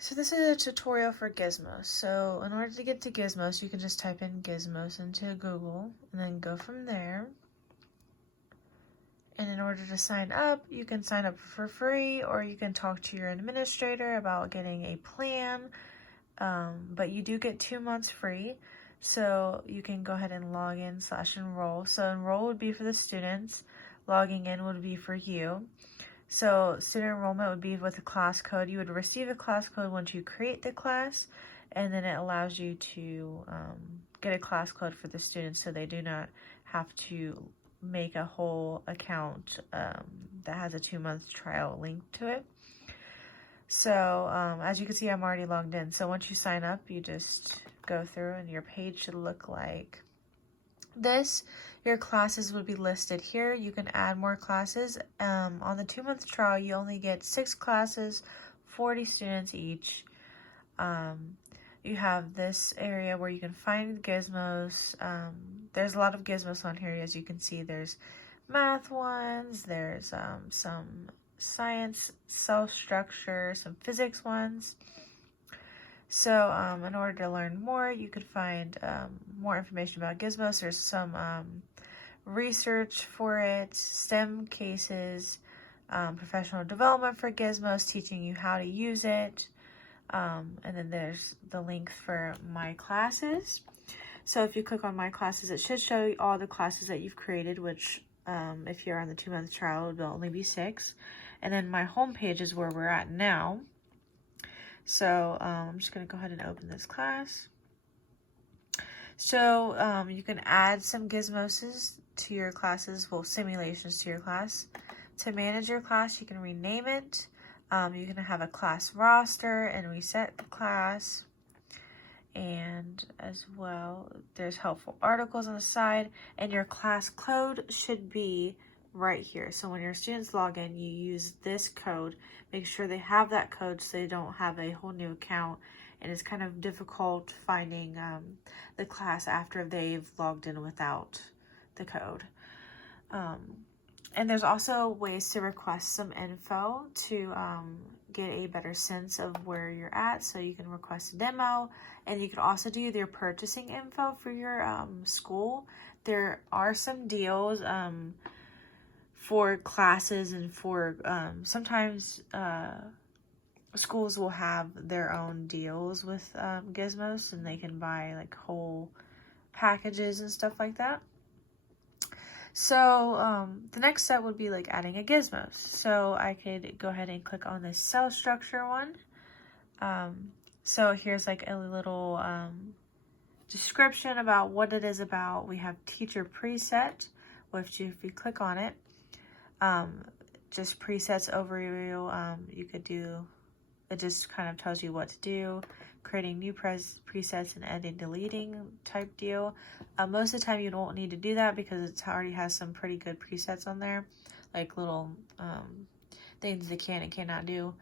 So this is a tutorial for Gizmos. So in order to get to Gizmos, you can just type in Gizmos into Google and then go from there. And in order to sign up, you can sign up for free, or you can talk to your administrator about getting a plan. But you do get 2 months free. So you can go ahead and log in /enroll. So enroll would be for the students. Logging in would be for you. So student enrollment would be with a class code. You would receive a class code once you create the class, and then it allows you to get a class code for the students so they do not have to make a whole account that has a 2-month trial linked to it. So as you can see, I'm already logged in. So once you sign up, you just go through and your page should look like this. Your classes would be listed here. You can add more classes. On the 2-month trial, you only get 6 classes, 40 students each. You have this area where you can find Gizmos. There's a lot of Gizmos on here. As you can see, there's math ones, there's some science, cell structure, some physics ones. So in order to learn more, you could find more information about Gizmos. There's some research for it, STEM cases, professional development for Gizmos, teaching you how to use it. And then there's the link for my classes. So if you click on my classes, it should show you all the classes that you've created, which if you're on the 2-month trial, it will only be 6. And then my home page is where we're at now. So I'm just going to go ahead and open this class. So you can add some Gizmoses to your classes, well, simulations to your class. To manage your class, you can rename it. You can have a class roster and reset the class. And as well, there's helpful articles on the side. And your class code should be right here. So when your students log in, you use this code. Make sure they have that code so they don't have a whole new account. And it's kind of difficult finding the class after they've logged in without the code. And there's also ways to request some info to get a better sense of where you're at. So you can request a demo, and you can also do their purchasing info for your school. There are some deals for classes, and for sometimes schools will have their own deals with Gizmos, and they can buy like whole packages and stuff like that. So the next step would be like adding a Gizmos. So I could go ahead and click on this cell structure one. So here's like a little description about what it is about. We have teacher preset, which if you click on it, just presets overview. You could do, it just kind of tells you what to do, creating new presets and editing, deleting type deal. Most of the time you don't need to do that because it already has some pretty good presets on there, like little things they can and cannot do.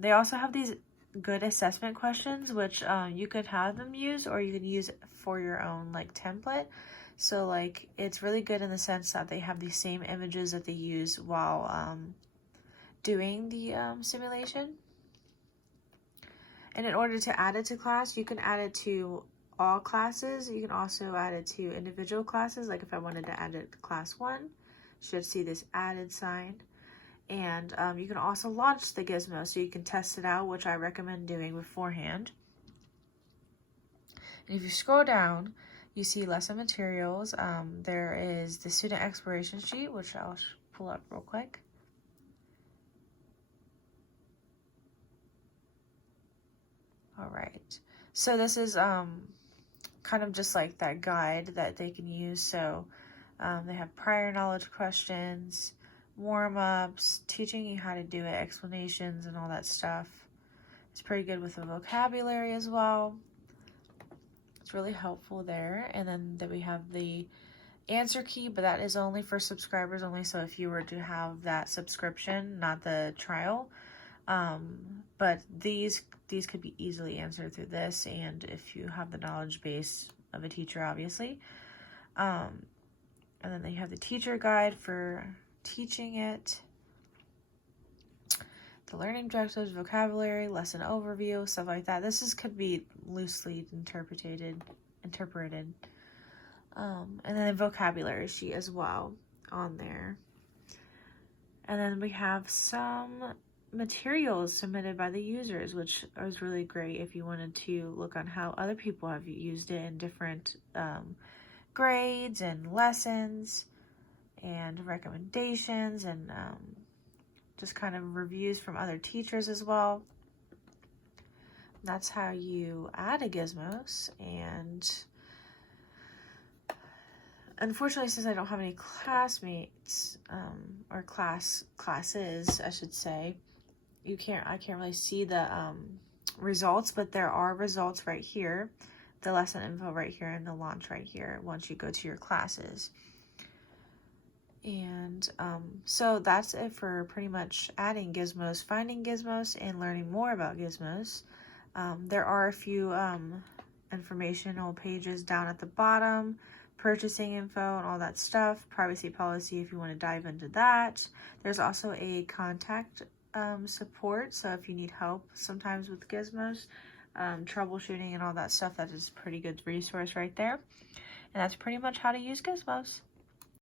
They also have these good assessment questions, which you could have them use, or you can use for your own like template. So like it's really good in the sense that they have the same images that they use while doing the simulation. And in order to add it to class, you can add it to all classes. You can also add it to individual classes. Like if I wanted to add it to class 1, you should see this added sign. And you can also launch the Gizmo so you can test it out, which I recommend doing beforehand. And if you scroll down, you see lesson materials. There is the student exploration sheet, which I'll pull up real quick. All right, so this is kind of just like that guide that they can use. So they have prior knowledge questions, warm-ups, teaching you how to do it, explanations and all that stuff. It's pretty good with the vocabulary as well. It's really helpful there. And then we have the answer key, but that is only for subscribers only. So if you were to have that subscription, not the trial, but these could be easily answered through this, and if you have the knowledge base of a teacher, obviously. And then you have the teacher guide for teaching it. the learning objectives, vocabulary, lesson overview, stuff like that. Could be loosely interpreted. And then a vocabulary sheet as well on there. And then we have some materials submitted by the users, which was really great if you wanted to look on how other people have used it in different grades and lessons and recommendations, and just kind of reviews from other teachers as well. That's how you add a Gizmos. And unfortunately, since I don't have any classmates, or classes, I should say, I can't really see the results, but there are results right here, the lesson info right here, and the launch right here once you go to your classes. And so that's it for pretty much adding Gizmos, finding Gizmos, and learning more about Gizmos. There are a few informational pages down at the bottom, purchasing info and all that stuff, privacy policy if you want to dive into that. There's also a contact support, so if you need help sometimes with Gizmos, troubleshooting and all that stuff, that is a pretty good resource right there. And that's pretty much how to use Gizmos.